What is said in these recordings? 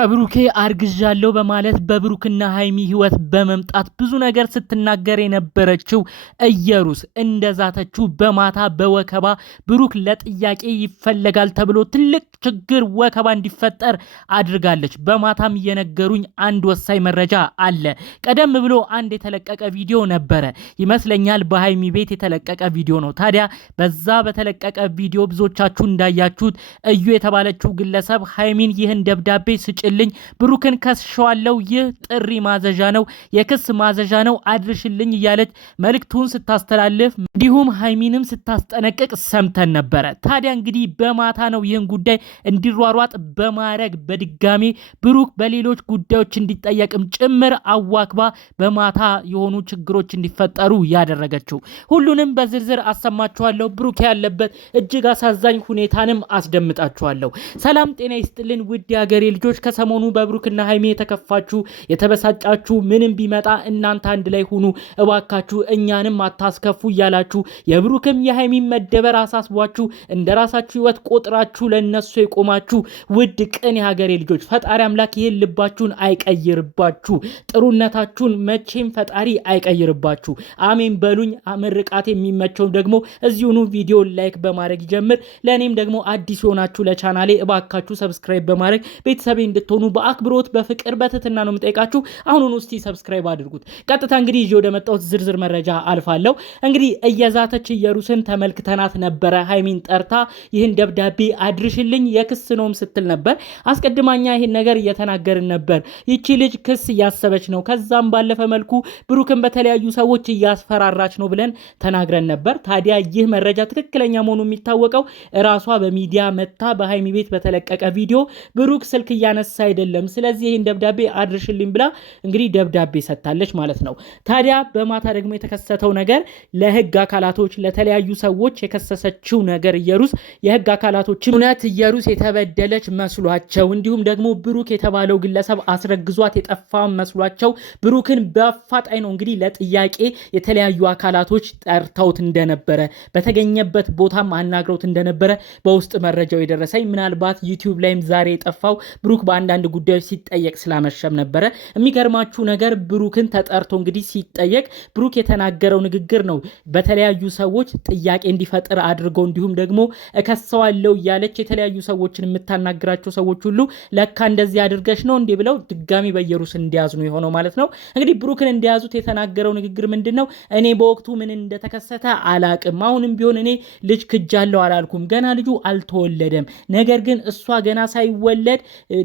ከብሩኬ አርግዣለሁ በማለት በብሩክና ሃይሚ ህይወት በመምጣት ብዙ ነገር ስትናገር የነበረችው እየሩስ እንደዛተችው በማታ በወከባ ብሩክ ለጥያቄ ይፈለጋል ተብሎ ትልቅ ችግር ወከባ እንዲፈጠር አድርጋለች። በማታም የነገሩኝ አንድ ወሳኝ መረጃ አለ። ቀደም ብሎ አንድ የተለቀቀ ቪዲዮ ነበረ ይመስለኛል፣ በሃይሚ ቤት የተለቀቀ ቪዲዮ ነው። ታዲያ በዛ በተለቀቀ ቪዲዮ ብዙዎቻችሁ እንዳያችሁት እዩ የተባለችው ግለሰብ ሃይሚን ይህን ደብዳቤ ስጭልኝ፣ ብሩክን ከስሸዋለው፣ ይህ ጥሪ ማዘዣ ነው፣ የክስ ማዘዣ ነው፣ አድርሽልኝ እያለች መልእክቱን ስታስተላልፍ እንዲሁም ሃይሚንም ስታስጠነቅቅ ሰምተን ነበረ። ታዲያ እንግዲህ በማታ ነው ይህን ጉዳይ እንዲሯሯጥ በማድረግ በድጋሚ ብሩክ በሌሎች ጉዳዮች እንዲጠየቅም ጭምር አዋክባ በማታ የሆኑ ችግሮች እንዲፈጠሩ ያደረገችው። ሁሉንም በዝርዝር አሰማችኋለሁ። ብሩክ ያለበት እጅግ አሳዛኝ ሁኔታንም አስደምጣችኋለሁ። ሰላም ጤና ይስጥልን ውድ የሀገሬ ልጆች፣ ከሰሞኑ በብሩክና ሃይሚ የተከፋችሁ የተበሳጫችሁ ምንም ቢመጣ እናንተ አንድ ላይ ሁኑ እባካችሁ እኛንም አታስከፉ እያላችሁ የብሩክም የሃይሚን መደበር አሳስቧችሁ እንደራሳችሁ ህይወት ቆጥራችሁ ለነሱ የቆማችሁ ውድ ቅን የሀገሬ ልጆች ፈጣሪ አምላክ ይህን ልባችሁን አይቀይርባችሁ፣ ጥሩነታችሁን መቼም ፈጣሪ አይቀይርባችሁ። አሜን በሉኝ። ምርቃት የሚመቸው ደግሞ እዚሁኑ ቪዲዮ ላይክ በማድረግ ይጀምር። ለእኔም ደግሞ አዲስ የሆናችሁ ለቻናሌ እባካችሁ ሰብስክራይብ በማድረግ ቤተሰቤ እንድትሆኑ በአክብሮት በፍቅር በትህትና ነው የምጠይቃችሁ። አሁኑኑ እስቲ ሰብስክራይብ አድርጉት። ቀጥታ እንግዲህ ይዤ ወደ መጣሁት ዝርዝር መረጃ አልፋለሁ። እንግዲህ እየዛተች እየሩስን ተመልክተናት ነበረ። ሃይሚን ጠርታ ይህን ደብዳቤ አድርሽልኝ የክስ ነውም ስትል ነበር። አስቀድማኛ ይህን ነገር እየተናገርን ነበር። ይቺ ልጅ ክስ እያሰበች ነው፣ ከዛም ባለፈ መልኩ ብሩክን በተለያዩ ሰዎች እያስፈራራች ነው ብለን ተናግረን ነበር። ታዲያ ይህ መረጃ ትክክለኛ መሆኑ የሚታወቀው ራሷ በሚዲያ መታ በሃይሚ ቤት በተለቀቀ ቪዲዮ ብሩክ ስልክ እያነሳ አይደለም፣ ስለዚህ ይህን ደብዳቤ አድርሽልኝ ብላ እንግዲህ ደብዳቤ ሰጥታለች ማለት ነው። ታዲያ በማታ ደግሞ የተከሰተው ነገር ለህግ አካላቶች ለተለያዩ ሰዎች የከሰሰችው ነገር እየሩስ የህግ አካላቶች እውነት እየሩስ የተበደለች መስሏቸው እንዲሁም ደግሞ ብሩክ የተባለው ግለሰብ አስረግዟት የጠፋ መስሏቸው ብሩክን በአፋጣኝ ነው እንግዲህ ለጥያቄ የተለያዩ አካላቶች ጠርተውት እንደነበረ በተገኘበት ቦታም አናግረውት እንደነበረ በውስጥ መረጃው የደረሰኝ። ምናልባት ዩቲዩብ ላይም ዛሬ የጠፋው ብሩክ በአንዳንድ ጉዳዮች ሲጠየቅ ስላመሸም ነበረ። የሚገርማችሁ ነገር ብሩክን ተጠርቶ እንግዲህ ሲጠየቅ ብሩክ የተናገረው ንግግር ነው በተለያዩ ሰዎች ጥያቄ እንዲፈጥር አድርገው እንዲሁም ደግሞ እከሰዋለሁ እያለች የተለያዩ ሰዎችን የምታናግራቸው ሰዎች ሁሉ ለካ እንደዚህ አድርገሽ ነው እንዲህ ብለው ድጋሚ በየሩስ እንዲያዝኑ የሆነው ማለት ነው። እንግዲህ ብሩክን እንዲያዙት የተናገረው ንግግር ምንድነው? እኔ በወቅቱ ምን እንደተከሰተ አላቅም፣ አሁንም ቢሆን እኔ ልጅ ክጃለሁ አላልኩም፣ ገና ልጁ አልተወለደም፣ ነገር ግን እሷ ገና ሳይወለድ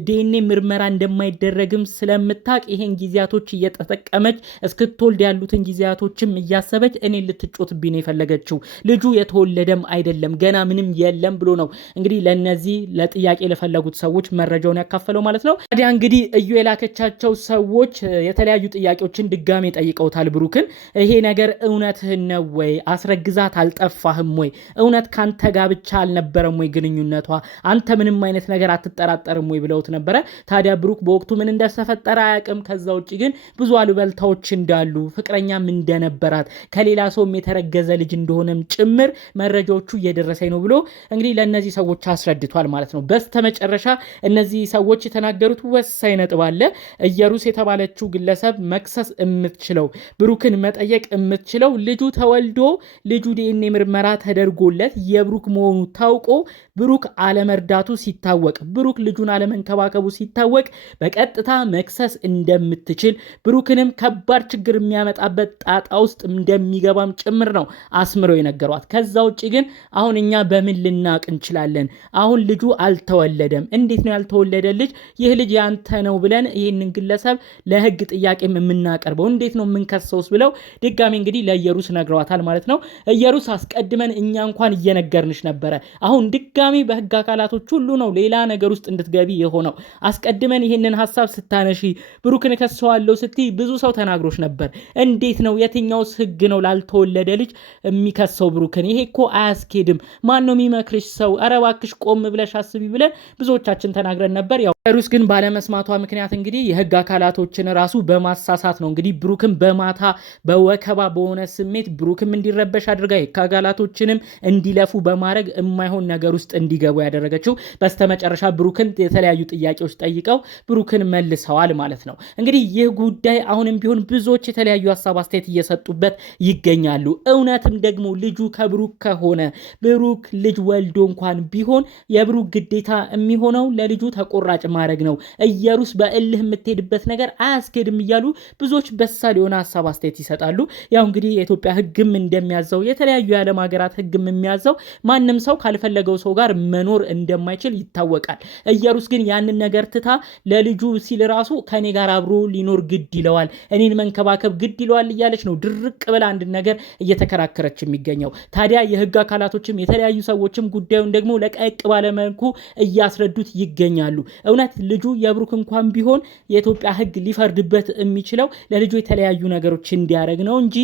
ዲኤንኤ ምርመራ እንደማይደረግም ስለምታቅ ይሄን ጊዜያቶች እየተጠቀመች እስክትወልድ ያሉትን ጊዜያቶችም እያሰበች እኔ ልትጮትብኝ ነው የፈለገችው፣ ልጁ የተወለደም አይደለም ገና ምንም የለም ብሎ ነው እንግዲህ ለነዚህ ለጥያቄ ለፈለጉት ሰዎች መረጃውን ያካፈለው ማለት ነው። ታዲያ እንግዲህ እዩ የላከቻቸው ሰዎች የተለያዩ ጥያቄዎችን ድጋሜ ጠይቀውታል ብሩክን። ይሄ ነገር እውነትህን ነው ወይ? አስረግዛት አልጠፋህም ወይ? እውነት ካንተ ጋር ብቻ አልነበረም ወይ ግንኙነቷ? አንተ ምንም አይነት ነገር አትጠራጠርም ወይ ብለውት ነበረ። ታዲያ ብሩክ በወቅቱ ምን እንደተፈጠረ አያውቅም። ከዛ ውጭ ግን ብዙ አሉበልታዎች እንዳሉ ፍቅረኛም እንደነበራት ከሌላ ሰውም የተረገዘ ልጅ እንደሆነም ጭምር መረጃዎቹ እየደረሰኝ ነው ብሎ እንግዲህ ለእነዚህ ሰዎች አስረድቷል ማለት ነው። በስተመጨረሻ እነዚህ ሰዎች የተናገሩት ወሳኝ ነጥብ አለ። እየሩስ የተባለችው ግለሰብ መክሰስ የምትችለው ብሩክን መጠየቅ የምትችለው ልጁ ተወልዶ ልጁ ዲኤንኤ ምርመራ ተደርጎለት የብሩክ መሆኑ ታውቆ ብሩክ አለመርዳቱ ሲታወቅ ብሩክ ልጁን አለመንከባከቡ ሲታወቅ በቀጥታ መክሰስ እንደምትችል ብሩክንም ከባድ ችግር የሚያመጣበት ጣጣ ውስጥ እንደሚገባም ጭምር ነው አስምረው የነገሯት። ከዛ ውጭ ግን አሁን እኛ በምን ልናቅ እንችላለን? አሁን ልጁ አልተወለደም። እንዴት ነው ያልተወለደ ልጅ ይህ ልጅ ያንተ ነው ብለን ይህንን ግለሰብ ለህግ ጥያቄ የምናቀርበው? እንዴት ነው የምንከሰውስ? ብለው ድጋሚ እንግዲህ ለኢየሩስ ነግረዋታል ማለት ነው። ኢየሩስ አስቀድመን እኛ እንኳን እየነገርንሽ ነበረ፣ አሁን ድጋሚ በህግ አካላቶች ሁሉ ነው ሌላ ነገር ውስጥ እንድትገቢ የሆነው። አስቀድመን ይህንን ሀሳብ ስታነሺ ብሩክን ከሰዋለሁ ስትይ ብዙ ሰው ተናግሮሽ ነበር። እንዴት ነው የትኛውስ ህግ ነው ላልተወለደ ልጅ የሚከሰው ብሩክን? ይሄ እኮ አያስኬድም። ማን ነው የሚመክርሽ ሰው? ኧረ እባክሽ ቆም ብለሽ አስቢ ብለን ብዙዎቻችን ተናግረን ነበር። ያው ሩስ ግን ባለመስማቷ ምክንያት እንግዲህ የህግ አካላቶችን ራሱ በማሳሳት ነው እንግዲህ ብሩክን በማታ በወከባ በሆነ ስሜት ብሩክም እንዲረበሽ አድርጋ የህግ አካላቶችንም እንዲለፉ በማድረግ የማይሆን ነገር ውስጥ እንዲገቡ ያደረገችው። በስተመጨረሻ ብሩክን የተለያዩ ጥያቄዎች ጠይቀው ብሩክን መልሰዋል ማለት ነው። እንግዲህ ይህ ጉዳይ አሁንም ቢሆን ብዙዎች የተለያዩ ሀሳብ አስተያየት እየሰጡበት ይገኛሉ። እውነትም ደግሞ ልጁ ከብሩክ ከሆነ ብሩክ ልጅ ወልዶ እንኳን ቢሆን የብሩክ ግዴታ የሚሆነው ለልጁ ተቆራጭ ማድረግ ነው። እየሩስ በእልህ የምትሄድበት ነገር አያስኬድም እያሉ ብዙዎች በሳል የሆነ ሀሳብ አስተያየት ይሰጣሉ። ያው እንግዲህ የኢትዮጵያ ህግም እንደሚያዘው የተለያዩ የዓለም ሀገራት ህግም የሚያዘው ማንም ሰው ካልፈለገው ሰው ጋር መኖር እንደማይችል ይታወቃል። እየሩስ ግን ያንን ነገር ትታ ለልጁ ሲል ራሱ ከኔ ጋር አብሮ ሊኖር ግድ ይለዋል፣ እኔን መንከባከብ ግድ ይለዋል እያለች ነው ድርቅ ብላ አንድ ነገር እየተከራከረች የሚገኘው። ታዲያ የህግ አካላቶችም የተለያዩ ሰዎችም ጉዳዩን ደግሞ ለቀቅ ባለመልኩ እያስረዱት ይገኛሉ። እውነት ልጁ የብሩክ እንኳን ቢሆን የኢትዮጵያ ህግ ሊፈርድበት የሚችለው ለልጁ የተለያዩ ነገሮች እንዲያደርግ ነው እንጂ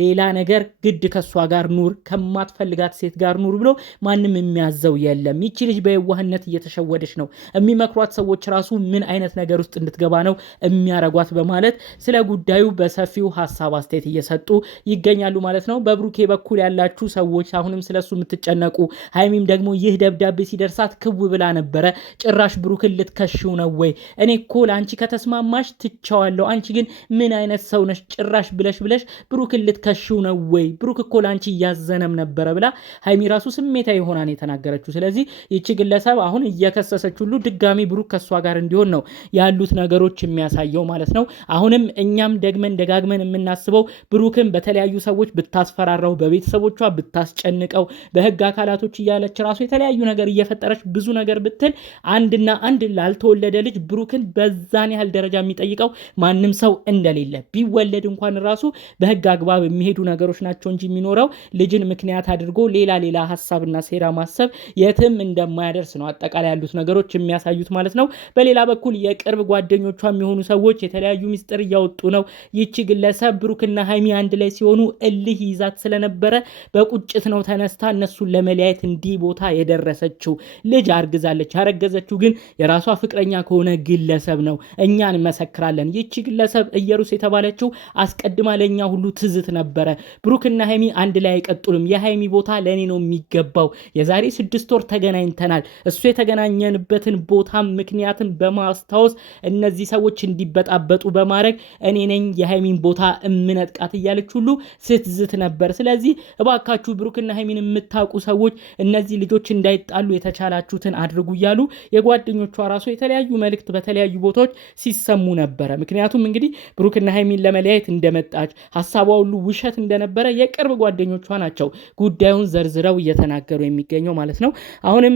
ሌላ ነገር ግድ ከሷ ጋር ኑር ከማትፈልጋት ሴት ጋር ኑር ብሎ ማንም የሚያዘው የለም። ይቺ ልጅ በየዋህነት እየተሸወደች ነው። የሚመክሯት ሰዎች ራሱ ምን አይነት ነገር ውስጥ እንድትገባ ነው የሚያረጓት በማለት ስለ ጉዳዩ በሰፊው ሀሳብ አስተያየት እየሰጡ ይገኛሉ ማለት ነው። በብሩኬ በኩል ያላችሁ ሰዎች አሁንም ስለሱ የምትጨነቁ፣ ሀይሚም ደግሞ ይህ ደብዳቤ ሲደርሳት ክው ብላ ነበረ። ጭራሽ ብሩክን ልትከሽው ነው ወይ? እኔ እኮ ለአንቺ ከተስማማሽ ትቻዋለሁ፣ አንቺ ግን ምን አይነት ሰው ነሽ? ጭራሽ ብለሽ ብሩክን ልትከሽው ነው ወይ? ብሩክ እኮ ለአንቺ እያዘነም ነበረ ብላ ሀይሚ ራሱ ስሜታዊ ሆና ነው የተናገረችው። ስለዚህ ይቺ ግለሰብ አሁን እየከሰሰች ሁሉ ድጋሚ ብሩክ ከሷ ጋር እንዲሆን ነው ያሉት ነገሮች የሚያሳየው ማለት ነው። አሁንም እኛም ደግመን ደጋግመን የምናስበው ብሩክን በተለያዩ ሰዎች ብታስፈራራው፣ በቤተሰቦቿ ብታስጨንቀው፣ በህግ አካላቶች እያለች ራሱ የተለያዩ ነገር እየፈጠረች ብዙ ነገር ብትል አንድና አንድ ላልተወለደ ልጅ ብሩክን በዛን ያህል ደረጃ የሚጠይቀው ማንም ሰው እንደሌለ፣ ቢወለድ እንኳን ራሱ በህግ አግባብ የሚሄዱ ነገሮች ናቸው እንጂ የሚኖረው ልጅን ምክንያት አድርጎ ሌላ ሀሳብና ሴራ ማሰብ የትም እንደማያደርስ ነው አጠቃላይ ያሉት ነገሮች የሚያሳዩት ማለት ነው። በሌላ በኩል የቅርብ ጓደኞቿ የሚሆኑ ሰዎች የተለያዩ ሚስጥር እያወጡ ነው። ይቺ ግለሰብ ብሩክና ሀይሚ አንድ ላይ ሲሆኑ እልህ ይዛት ስለነበረ በቁጭት ነው ተነስታ እነሱን ለመለያየት እንዲህ ቦታ የደረሰችው። ልጅ አርግዛለች። ያረገዘችው ግን የራሷ ፍቅረኛ ከሆነ ግለሰብ ነው። እኛ እንመሰክራለን። ይቺ ግለሰብ እየሩስ የተባለችው አስቀድማ ለኛ ሁሉ ትዝት ነበረ። ብሩክና ሀይሚ አንድ ላይ አይቀጥሉም፣ የሀይሚ ቦታ ለኔ ነው የሚገባው። የዛሬ 6 ወር ተገናኝተናል። እሱ የተገናኘንበትን ቦታ ምክንያትን በማስታወስ እነዚህ ሰዎች እንዲበጣበጡ በማድረግ እኔ ነኝ የሀይሚን ቦታ እምነጥቃት እያለች ሁሉ ስትዝት ነበር። ስለዚህ እባካችሁ ብሩክና ሀይሚን የምታውቁ ሰዎች እነዚህ ልጆች እንዳይጣሉ የተቻላችሁትን አድርጉ እያሉ የጓደኞቿ ራሱ የተለያዩ መልእክት በተለያዩ ቦታዎች ሲሰሙ ነበረ። ምክንያቱም እንግዲህ ብሩክና ሀይሚን ለመለያየት እንደመጣች ሀሳቧ ሁሉ ውሸት እንደነበረ የቅርብ ጓደኞቿ ናቸው ጉዳዩን ዘርዝረው እየተናገሩ የሚገኘው ማለት ነው። አሁንም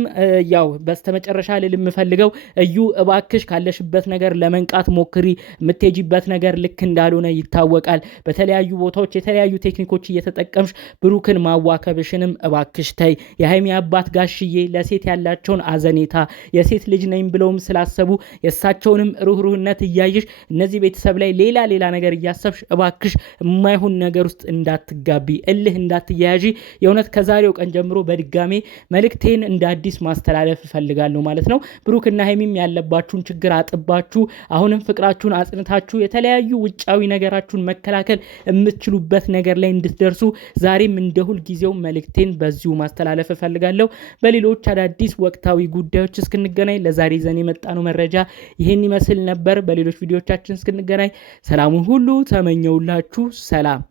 ያው በስተመጨረሻ ልል የምፈልገው እዩ እባክሽ ካለሽበት ነገር ለመንቃት ሞክሪ። የምትሄጂበት ነገር ልክ እንዳልሆነ ይታወቃል። በተለያዩ ቦታዎች የተለያዩ ቴክኒኮች እየተጠቀምሽ ብሩክን ማዋከብሽንም እባክሽ ተይ። የሀይሚ አባት ጋሽዬ ለሴት ያላቸውን አዘኔታ የሴት ልጅ ነኝ ብለውም ስላሰቡ የእሳቸውንም ሩህሩህነት እያየሽ እነዚህ ቤተሰብ ላይ ሌላ ነገር እያሰብሽ እባክሽ የማይሆን ነገር ውስጥ እንዳትጋቢ፣ እልህ እንዳትያያዢ የእውነት ከዛሬው ቀን ጀምሮ በድጋሜ መልእክቴን እንደ አዲስ ማስተላለፍ እፈልጋለሁ ማለት ነው። ብሩክና ሀይሚም ያለባችሁን ችግር አጥባችሁ አሁንም ፍቅራችሁን አጽንታችሁ የተለያዩ ውጫዊ ነገራችሁን መከላከል የምትችሉበት ነገር ላይ እንድትደርሱ ዛሬም እንደ ሁል ጊዜው መልእክቴን በዚሁ ማስተላለፍ እፈልጋለሁ። በሌሎች አዳዲስ ወቅታዊ ጉዳዮች እስክንገናኝ ለዛሬ ይዘን የመጣነው መረጃ ይህን ይመስል ነበር። በሌሎች ቪዲዮቻችን እስክንገናኝ ሰላሙን ሁሉ ተመኘውላችሁ። ሰላም